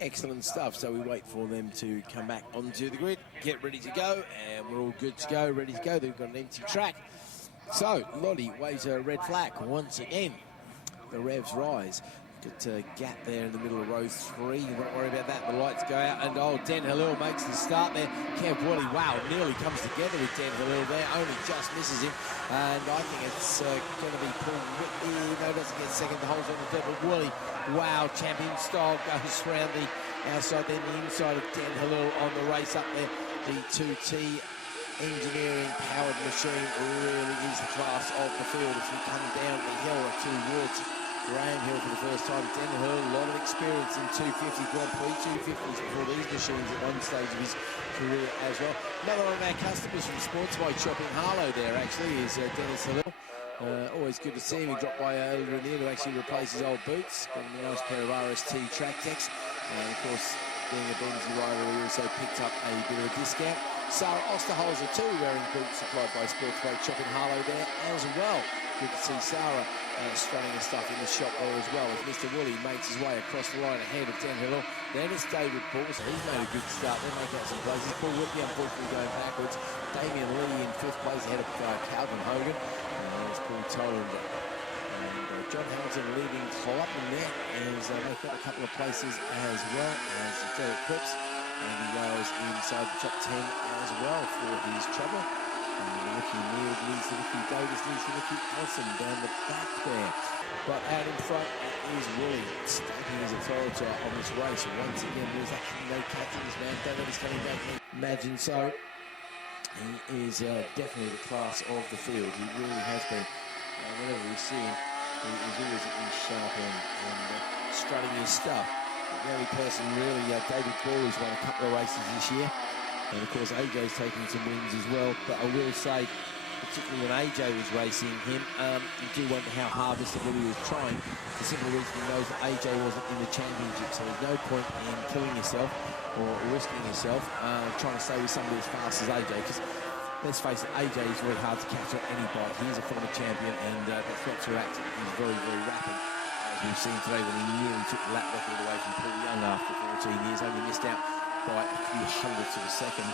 Excellent stuff. So we wait for them to come back onto the grid, get ready to go, and we're all good to go, ready to go. They've got an empty track. So Lottie waves a red flag once again. The revs rise. Got a gap there in the middle of row 3. You won't worry about that. The lights go out, and Den Halil makes the start there. Kev Woolley, wow, nearly comes together with Den Halil there. Only just misses him, and I think it's going to be Paul Whitney. No, doesn't get second. The hole's on the dirt, but Woolley, wow, champion style, goes around the outside, then the inside of Den Halil on the race up there. The 2T engineering powered machine really is the class of the field. As we come down the hill towards Graham Hill for the first time, Den Halil, a lot of experience in 250 Grand Prix 250s before these machines at one stage of his career as well. Another one of our customers from Sports Bike Shop in Harlow there actually is Dennis Halil. Always good to see him. He dropped by earlier in the year to actually replace his old boots. Got him a nice pair of RST track decks. And of course, being a Bemsee rider, he also picked up a bit of a discount. Sarah Osterholzer too, wearing boots supplied by Sports Bike Shop in Harlow there as well. Good to see Sarah strutting her stuff in the shop there as well, as Mr. Woolley makes his way across the line ahead of Den Halil. Then it's David Paul, so he's made a good start. They make out some places. Paul Whitney unfortunately going backwards. Damien Lee in 5th place ahead of Calvin Hogan. And there's Paul Toland. And John Hamilton leading Klopp in there, as they've got a couple of places as well as Derek Cripps. And he goes inside the top 10 as well for his trouble. Ricky Neal leads to Ricky Davis, leads to Ricky Ellison down the back there. But out in front is Woolley, staking his authority on this race. And once again, there's actually no catching this man. Don't let us coming back. Imagine so. He is definitely the class of the field. He really has been. Whenever we see him, he is always in sharp and strutting his stuff. The only person really, David Ball, has won a couple of races this year. And of course, AJ's taking some wins as well. But I will say, particularly when AJ was racing him, you do wonder how hard Mr. Woolley was trying. The simple reason he knows that AJ wasn't in the championship, so there's no point in killing yourself or risking yourself trying to stay with somebody as fast as AJ. Because let's face it, AJ is very hard to catch on any bike. He's a former champion, and that's not to act. He's very, very rapid. As we've seen today, when he nearly took the lap record away from Paul Young after 14 years, only missed out by a few hundredths of a second.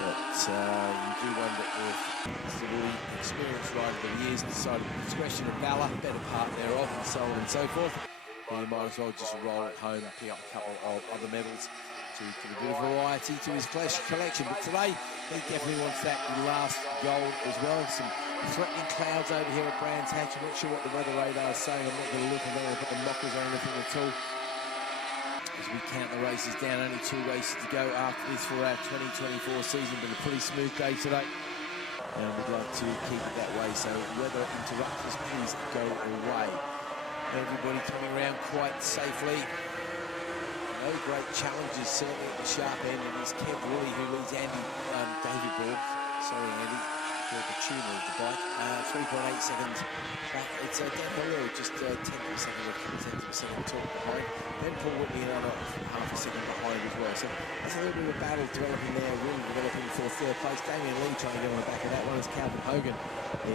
But you do wonder if Mr. Woolley, experienced rider for years, decided discretion and valour, better part thereof, and so on and so forth. And he might as well just roll at home and pick up a couple of other medals to give a bit of variety to his collection. But today, he definitely wants that last gold as well. Some threatening clouds over here at Brands Hatch. I'm not sure what the weather radar is saying. I'm not going to look. I'm not going to put the mockers or anything at all. As we count the races down, only 2 races to go after this for our 2024 season. Been a pretty smooth day today, and we'd like to keep it that way. So weather interruptions, please go away. Everybody coming around quite safely. No great challenges, certainly at the sharp end. It is Kev Woolley who leads David Ball. Sorry, Andy. The tuner of the bike. 3.8 seconds back. It's Dan Halil, just 10th of a second talk behind. Then Paul Whitney another half a second behind as well. So that's a little bit of a battle developing there, really developing for 3rd place. Damien Lee trying to get on the back of that one as Calvin Hogan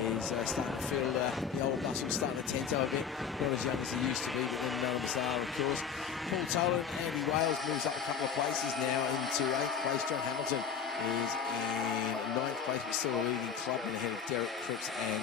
is starting to feel the old muscles starting to tense up a bit. Not as young as he used to be, but then none of us are, of course. Paul Toland, Andy Wales moves up a couple of places now into 8th place. John Hamilton is in 9th place, but still a leading clubman ahead of Derek Cripps, and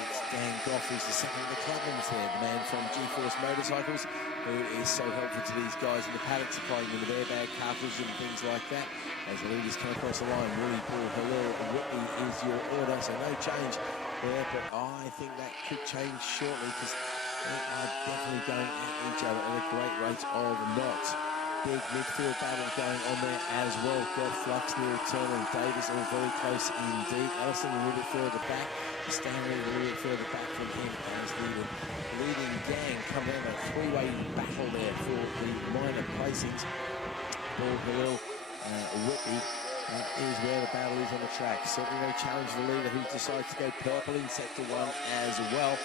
it's Dan Goff who's the second of the clubmans there, the man from G-Force Motorcycles, who is so helpful to these guys in the paddock, supplying them with airbag cartridges and things like that. As the leaders come across the line, Woolley, Paul, Halil, Whitney is your order, so no change there, but I think that could change shortly, because they are definitely going at each other at a great rate of knots. Big midfield battle going on there as well. Goff, Flux, Neil Turner and Davis all very close indeed. Ellison a little bit further back. Stanley a little bit further back from him as the leading gang come down a 3-way battle there for the minor placings. Paul Halil, Whitney is where the battle is on the track. Certainly no challenge for the leader, who decides to go purple in sector 1 as well.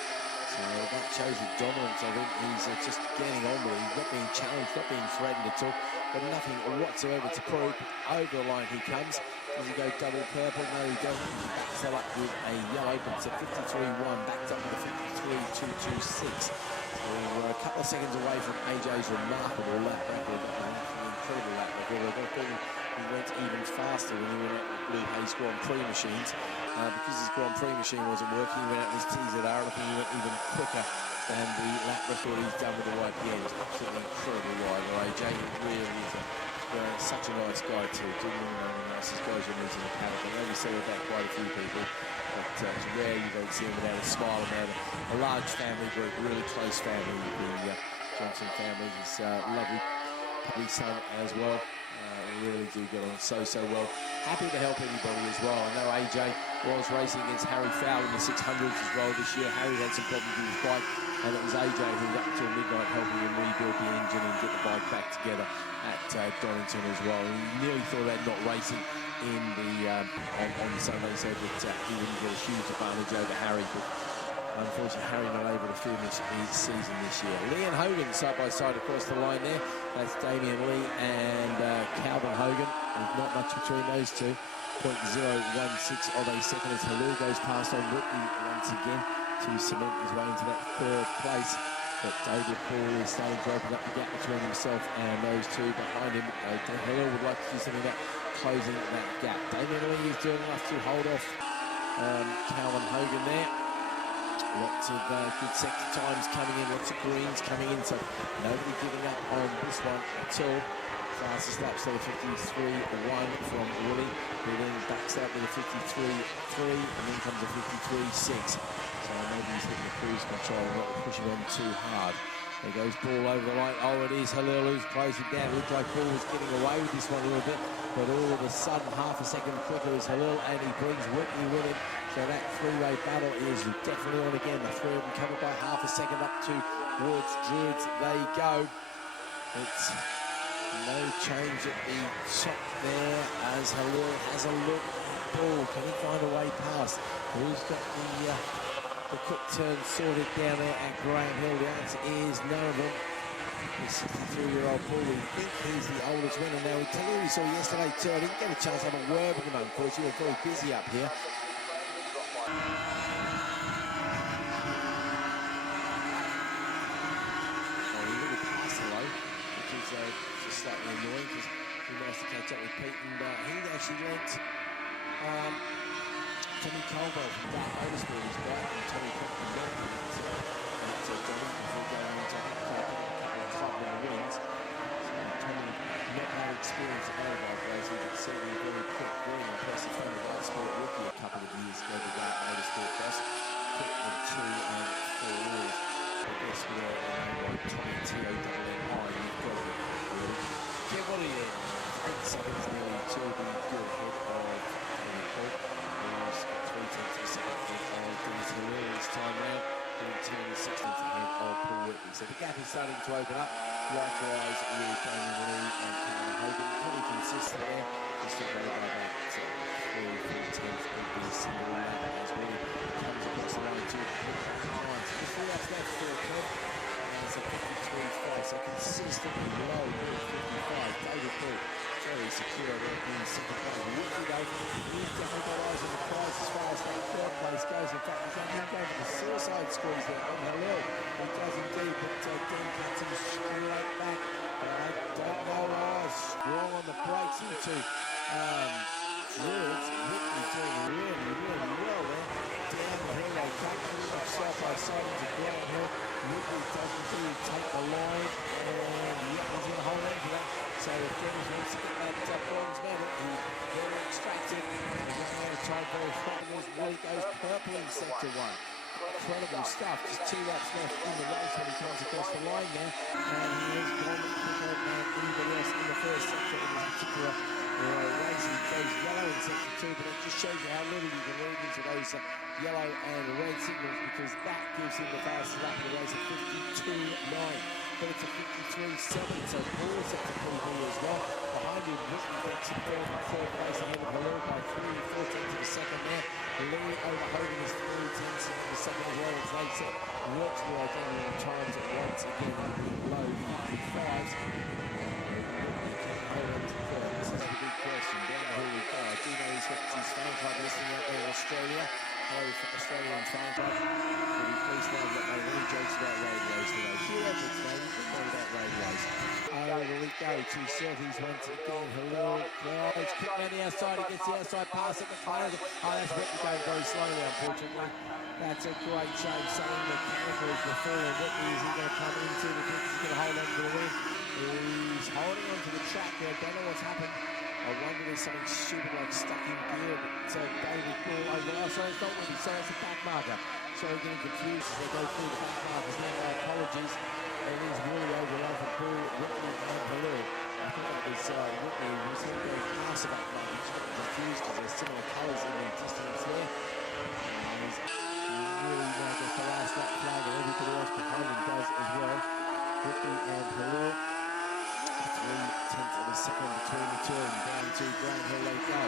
So that shows the dominance of him. He's just getting on with it. He's not being challenged, not being threatened at all, but nothing whatsoever to prove. Over the line he comes. Does he go double purple? No, he doesn't. He backs that up with a yellow, but it's a 53.1, backed up with a 53.226. So we're a couple of seconds away from AJ's remarkable lap record. faster when he went out with Blue Hayes Grand Prix machines. Because his Grand Prix machine wasn't working, he went out with his TZR, and I think he went even quicker than the lap record he's done with the YPN. It's absolutely incredible rider, AJ. He really is such a nice guy too. One of the nicest guys you meet in the paddock. I know we say about quite a few people, but it's rare you don't see him without a smile about a large family group, really close family. The Johnson family, his lovely puppy son as well. Really do get on so well. Happy to help anybody as well. I know AJ was racing against Harry Fowler in the 600s as well this year. Harry had some problems with his bike, and it was AJ who was up till midnight helping him rebuild the engine and get the bike back together at Donington as well. And he nearly thought about not racing in the on the Sunday. He said that he wouldn't get a huge advantage over Harry, but unfortunately, Harry not able to finish his season this year. Lee and Hogan side by side across the line there. That's Damien Lee and Calvin Hogan. There's not much between those two. 0.016 of a second as Halil goes past on Whitney once again to cement his way into that third place. But David Paul is starting to open up the gap between himself and those two behind him. Halil would like to do something about closing that gap. Damien Lee is doing enough to hold off Calvin Hogan there. Lots of good sector times coming in, lots of greens coming in, so nobody giving up on this one at all. Fastest lap still a 53.1 from Willie, who then backs out with a 53.3, and then comes a 53.6. So nobody's hitting the cruise control and not pushing on too hard. There goes Ball over the line. Oh, it is Halil who's closing down. It looked like Ball was getting away with this one a little bit, but all of a sudden, half a second quicker is Halil, and he brings Whitney with him. So that three-way battle is definitely on again. The three of them covered by half a second up towards Druids. They go. It's no change at the top there as Halil has a look. Ball, can he find a way past? Who's got the quick turn sorted down there at Graham Hill? The answer is none of them. The 63-year-old Paul, we think he's the oldest winner now. We tell you we saw yesterday too. I didn't get a chance to have a word with him, unfortunately. We're very busy up here. Just slightly annoying because he managed to catch up with Pete, and he actually lent Tommy Caldwell from Dark Motorsport his bike, and Tommy Cochran left him at Donington before going into a couple of club wins. So Tommy not had experience of motorbike racing, but certainly a very quick, very impressive from the Dark Sport rookie a couple of years ago, the Dark Motorsport cross, quick with 2 and 4 wheels. I guess with a name like Tommy T-O-N-N-I, you've got to get what he is. 8 seconds nearly to the good head of Paul. Who's 3 tenths of a second ahead of Dennis Halil this time round, doing 10 and 6 tenths ahead of Paul Whitney. So the gap is starting to open up. Likewise with Damien Lee and Calvin Hogan. Pretty consistent there. Just to go by about 3 or 4 tenths of the single lap as Willie comes across the line to hit that line. So just 3 laps left for a club. It's a 53.5, so consistently low, 55. David Paul, very secure there in second place. Whitney though, he's definitely got eyes on the prize as far as that third place goes. In fact, he's going for the suicide squeeze there on Halil. He does indeed, but Dan gets him straight back. But I don't know, strong on the brakes into Druids. Whitney doing really well there. Down the hill, they come pretty much side by side into Graham Hill. Whitney does indeed take the line, and he's going to hold on to that. So if Dennis wants to get that bronze medal, he's very extracted. He's running out of time very fast. Willie goes purple in sector 1. Incredible stuff. Just 2 laps left in the race when he comes across the line there. And he has gone quicker than anybody else in the first sector in this particular race. He goes yellow in sector 2, but it just shows you how little you can read into those yellow and red signals, because that gives him the fastest lap of the race at 52.9. But it's a 53.7, so Paul's at the PB as well. Behind him, Whitney gets in third place ahead of Halil by 3 4 tenths of a second there. Lee over Hogan is 3 tenths of a second as well as they set virtually identical times at once again in the low 55s. This is the big question. Down the hill we go. I do know he's got his fan club listening out there in Australia. Hello, Australian fan club. We'll be pleased to know that they really jokes about radios today. Few efforts, mate. Don't worry about radios. The leak go. Two Surtees once again. Halil Clyde's quick around the outside. He gets the outside pass at the corner. Oh, that's Whitney going very slowly, unfortunately. That's a great shame. Something mechanical is before him. Whitney, is he going to come into the kick? Is he going to hold on to the win? He's holding on to the track there. Don't know what's happened. I wonder if there's something stupid like stuck in gear. But David Bull over. Oh, sorry, it's not Whitney. Sorry, it's a back marker. Sorry, getting confused as they go through the back markers. Now, my apologies. It is really overrun for Bull, Whitney, and Halil. I think that was Whitney. He was going to go past the back marker. He's got confused because there's similar colours in the distance there. He's really now gets the last lap flag, and everybody else behind him does as well. Whitney and Halil. 3/10 of a second between the two, and down to Grant Hill they go.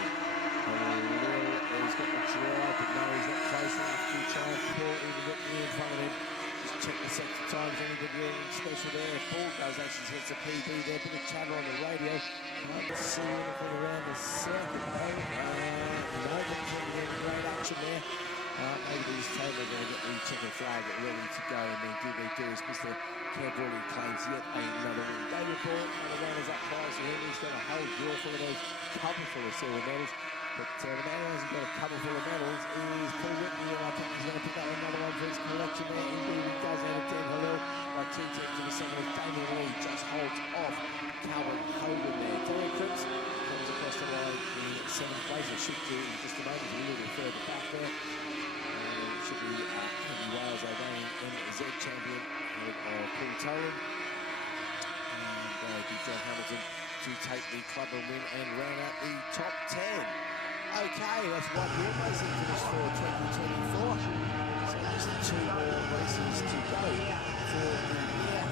Halil has got the drive, but no, he's not close enough to try and pull even Whitney in front of him. Just check the sector times, anybody anything special there. Paul does actually hits a PB there, bit of chatter on the radio. Can't see anything around the circuit though. No, but great action there. Maybe these table are going to get the checkered flag ready to go, and then do they do as Mr. Cadbury claims yet another win. David Ball, another runners up prize for him. He's got a whole drawer full of those, couple full of silver medals. But the man who hasn't got a couple full of medals is Paul Whitney, and I think he's going to pick up another one for his collection there. Indeed, he does out of 10. Halil by 2 tenths to the second. Damien Lee just holds off Calvin Hogan there. Terry Cripps comes across the line in 7th place. It should do in just a moment. He's a little further back there. Should be Andy Wales, our going NZ champion of Paul Tolan. And John Hamilton to take the club and win and round out the top 10. Okay, that's one more racing finish for 2024. So just 2 more races to go for the year.